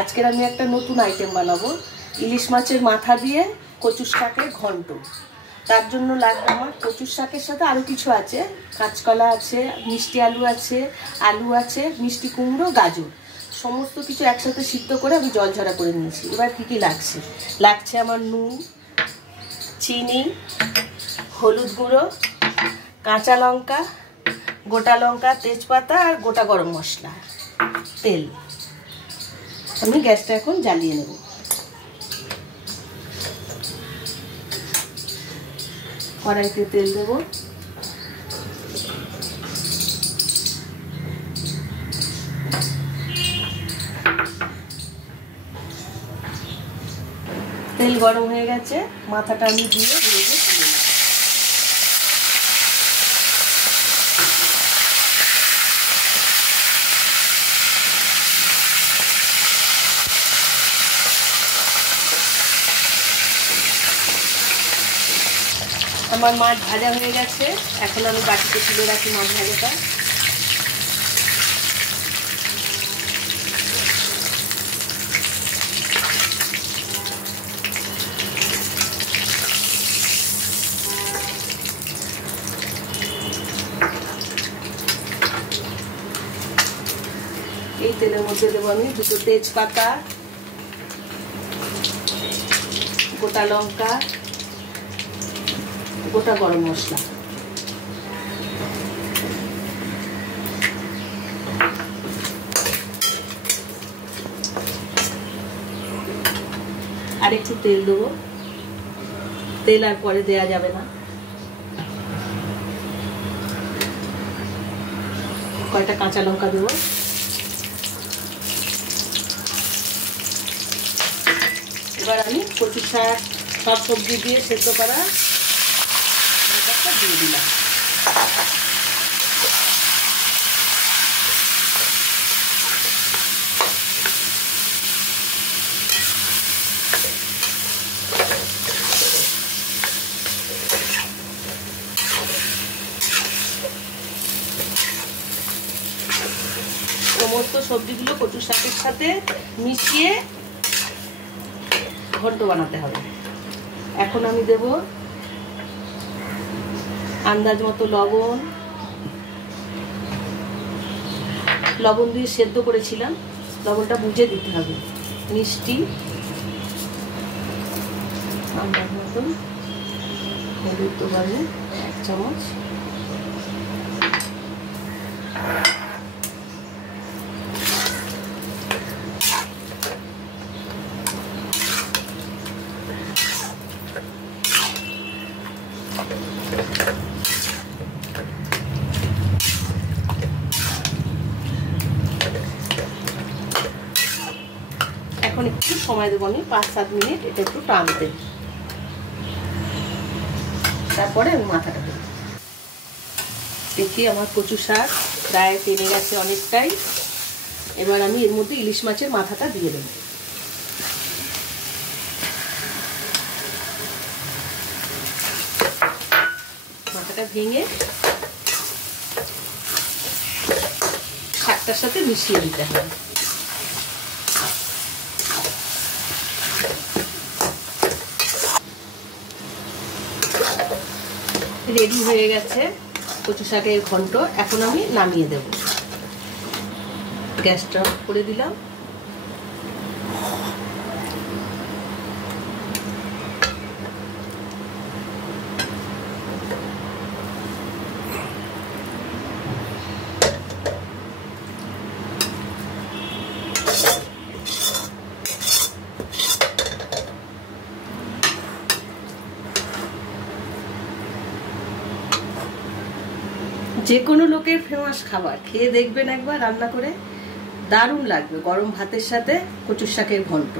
আজকের আমি একটা নতুন আইটেম বানাবো, ইলিশ মাছের মাথা দিয়ে কচুর শাকের ঘন্ট। তার জন্য লাগবে আমার কচুর শাকের সাথে আরও কিছু আছে, কাঁচকলা আছে, মিষ্টি আলু আছে, মিষ্টি কুমড়ো, গাজর, সমস্ত কিছু একসাথে সিদ্ধ করে আমি জল ঝরা করে নিয়েছি। এবার কী কী লাগছে আমার নুন, চিনি, হলুদ গুঁড়ো, কাঁচা লঙ্কা, গোটা লঙ্কা, তেজপাতা আর গোটা গরম মশলা, তেল। আমি গ্যাসটা এখন জ্বালিয়ে নেব। কড়াইতে তেল দেব। তেল গরম হয়ে গেছে, মাথাটা আমি দিয়ে ভেজে তুলে নেব। আমার মাছ ভাজা হয়ে গেছে, এখন আমি বাটিতে তুলে রাখি মাছ ভাজাটা। এই তেলের মধ্যে দেবো আমি দুটো তেজপাতা, গোটা লঙ্কা, গোটা গরম মশলা, আর একটু তেল দেবো। তেল আর পরে দেয়া যাবে না। কয়েকটা কাঁচা লঙ্কা দেবো। এবার আমি কচু শাক সব সবজি দিয়ে সেদ্ধ করা দিয়ে দিলাম। সমস্ত সবজিগুলো কচু শাকের সাথে মিশিয়ে ঘন্ট বানাতে হবে। এখন আমি দেব আন্দাজ মতো লবণ দিয়ে সেদ্ধ করেছিলাম, লবণটা বুঝে দিতে হবে। মিষ্টি আন্দাজ মতন, হলুদ দেবো 1 চামচ, এখন একটু সময় দেবো আমি 5-7 মিনিট, এটা একটু টানতে। তারপরে আমি মাথাটা দেবো। দেখি আমার কচু শাক প্রায় টেনে গেছে অনেকটাই। এবার আমি এর মধ্যে ইলিশ মাছের মাথাটা দিয়ে দেবো। মাথাটা ভেঙে শাকটার সাথে মিশিয়ে দিতে হবে। রেডি হয়ে গেছে কচু শাকের ঘন্ট। এখন আমি নামিয়ে দেব। গ্যাসটা অফ করে দিলাম। যে কোনো লোকের ফেমাস খাবার, খেয়ে দেখবেন একবার রান্না করে, দারুণ লাগবে গরম ভাতের সাথে কচুর শাকের ঘন্ট।